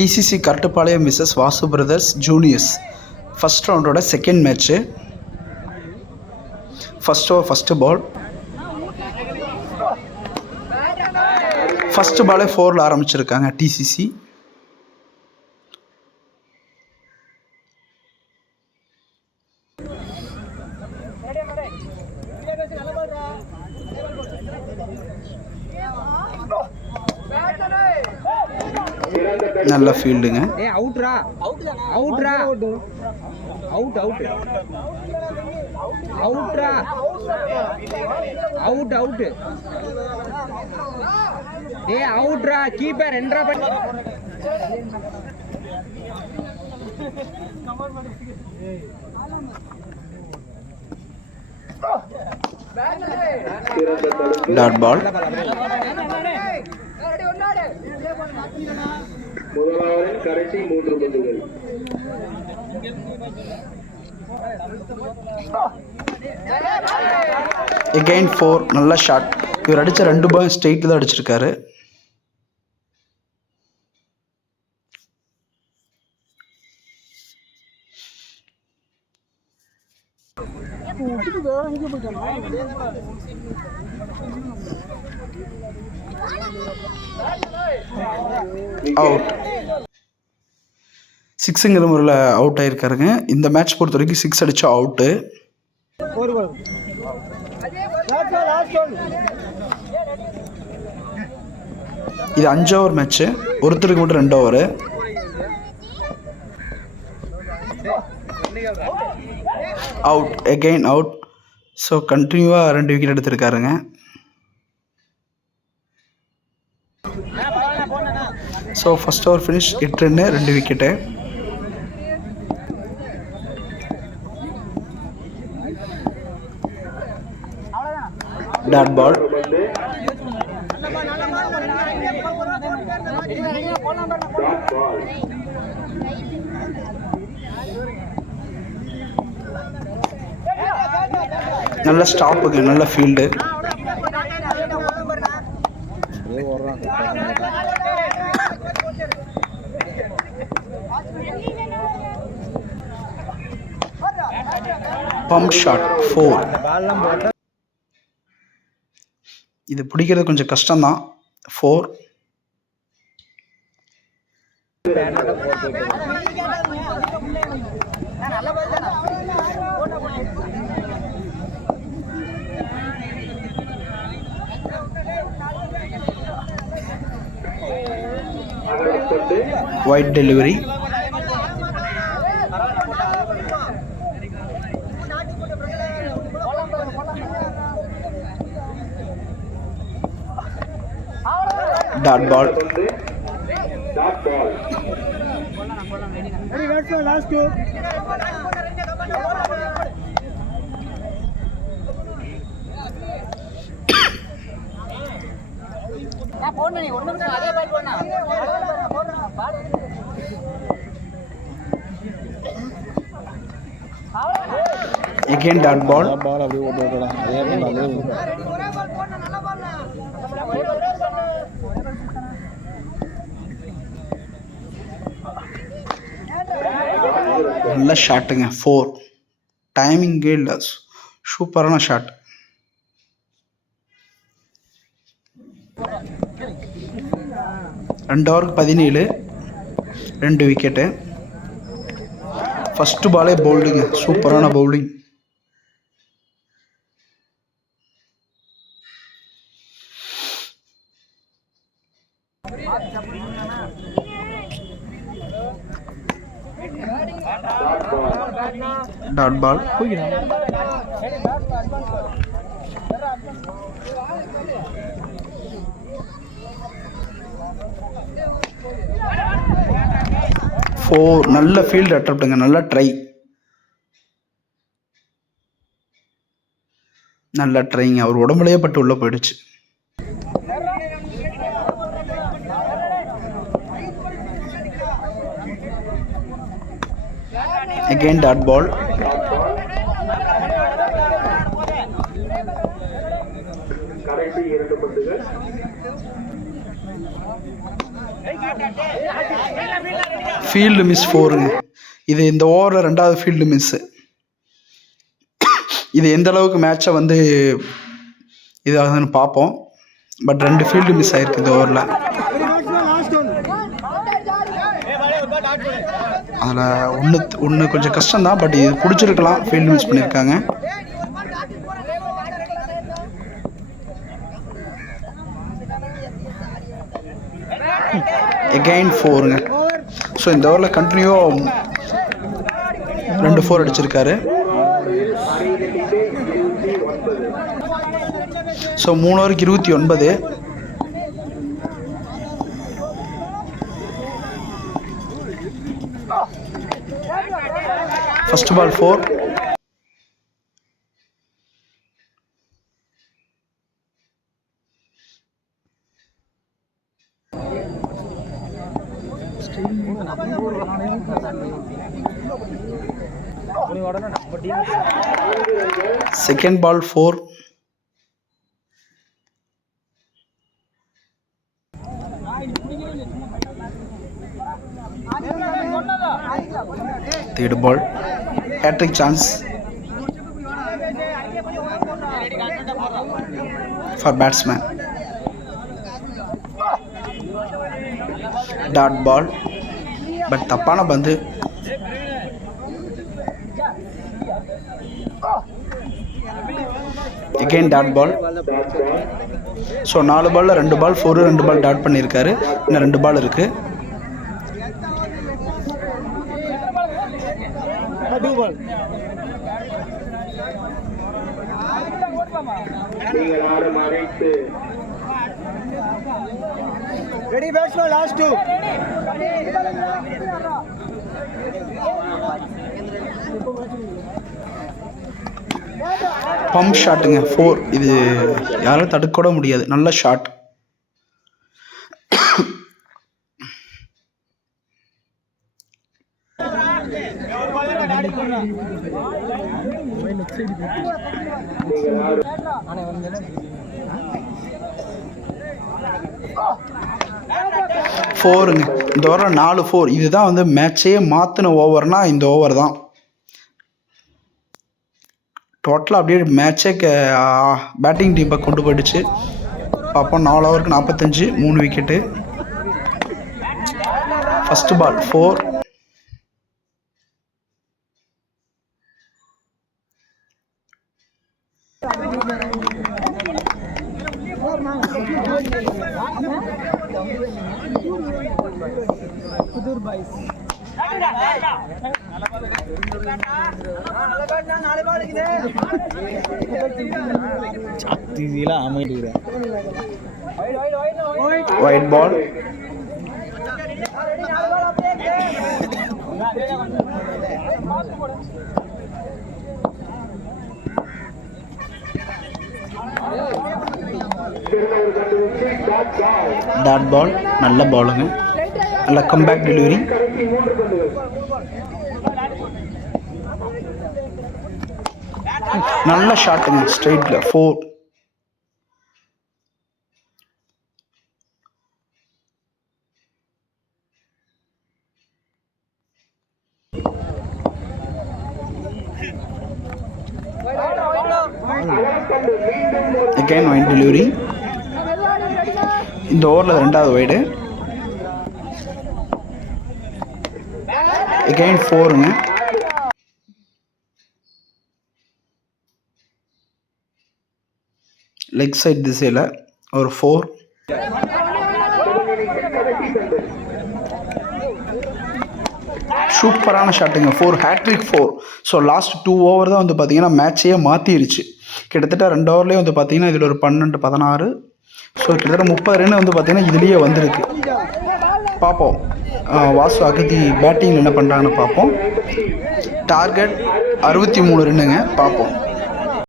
டிசிசி Karattupalayam Mrs Vasu brothers juniors first ரவுண்டோட second match. First over first ball. First பாலே 4ல் ஆரம்பிச்சிருக்காங்க டிசிசி. நல்ல ஃபீல்டுங்க. கீப்பர் என்றா பண்ணி டாட் பால். முதலாவதின் கடைசி 3 பந்துகள். எகைன் 4. நல்ல ஷாட். இவர் அடித்த 2 பால் ஸ்ட்ரெயிட்டில் தான் அடிச்சிருக்காரு. அவுட். 6ங்கிற முறையில் அவுட் ஆகிருக்காருங்க. இந்த மேட்ச் பொறுத்த வரைக்கும் 6 அடித்தா அவுட்டு. இது 5 ஓவர் மேட்ச்சு. ஒருத்தருக்கு மட்டும் 2 over. Out. Again out. So கண்டினியூவாக 2 விக்கெட் எடுத்திருக்காருங்க. So first over finish 8 run 2 wicket. Dot ball. நல்ல ஸ்டாப்புங்க. நல்ல ஃபீல்டு. Pump shot 4. இது பிடிக்கிறது கொஞ்சம் கஷ்டம்தான். 4. Wide delivery. Dot ball. Again dot ball. நல்ல ஷாட்டுங்க. 4. டைமிங்கே இல்லை. சூப்பரான ஷாட். ரெண்டு ஓவருக்கு 17. 2 விக்கெட்டு. ஃபஸ்ட்டு பாலே பவுலிங்க. சூப்பரான பவுலிங். Dot ball. நல்ல ஃபீல்டு அட்டப்டுங்க. நல்ல ட்ரை. நல்ல ட்ரைங்க. அவர் உடம்புலையே பட்டு உள்ள போயிடுச்சு. Again dot ball. கடைசி 2 பந்துகள். ஃபீல்டு மிஸ் 4ங்க. இது இந்த ஓவரில் 2வது ஃபீல்டு மிஸ்ஸு. இது எந்த அளவுக்கு மேட்சை வந்து இதாகுதுன்னு பார்ப்போம். பட் 2 ஃபீல்டு மிஸ் ஆகிருக்கு இந்த ஓவரில். அதில் ஒன்று கொஞ்சம் கஷ்டம்தான். பட் இது பிடிச்சிருக்கலாம். ஃபீல்டு மிஸ் பண்ணியிருக்காங்க. எகெயின் 4ங்க. ஸோ இந்த ஓவரில் கண்டினியூவாக 2 4 அடிச்சிருக்காரு. ஸோ 3 ஓவருக்கு 29. First ball 4. Second ball 4. Third ball hat trick chance for batsman. Dot ball. But தப்பான பந்து. Again dot ball. ஸோ 4 பாலில் 2 பால் 4, 2 பால் டாட் பண்ணியிருக்காரு. இன்னும் 2 பால் இருக்குது. Ready batsman, last 2. பம்ப் ஷாட்டுங்க 4. இது யாரும் தடுக்க கூட முடியாது. நல்ல ஷாட். ஃபோருங்க. இந்த ஓவரில் 4 4. இதுதான் வந்து மேட்சையே மாற்றின ஓவர்னா இந்த ஓவர் தான். டோட்டலாக அப்படியே மேட்சே பேட்டிங் டீமை கொண்டு போயிடுச்சு. பார்ப்போம். 4 ஓவருக்கு 45, 3 விக்கெட்டு. ஃபஸ்ட்டு பால் 4. White ball. Dot ball. நல்ல பாலுங்க. நல்ல கம்பேக் டெலிவரி. நல்ல ஷாட்டுங்க ஸ்ட்ரைட்ல 4. Again wide delivery. இந்த ஓவரில் 2வது வைடு. Again 4ங்க. லெக் சைட் திசையில் ஒரு 4. சூப்பரான ஷாட்டுங்க 4. ஹேட்ரிக் 4. ஸோ லாஸ்ட் 2 ஓவர் தான் வந்து பார்த்தீங்கன்னா மேட்சையே மாற்றிடுச்சு. கிட்டத்தட்ட 2 ஓவர்லேயே வந்து பார்த்தீங்கன்னா இதில் ஒரு 12 16. ஸோ கிட்டத்தட்ட 30 ரன் வந்து பார்த்தீங்கன்னா இதுலேயே வந்திருக்கு. பார்ப்போம் வாசு அகதி பேட்டிங் என்ன பண்ணுறாங்கன்னு பார்ப்போம். டார்கெட் 63 ரன்னுங்க. பார்ப்போம்.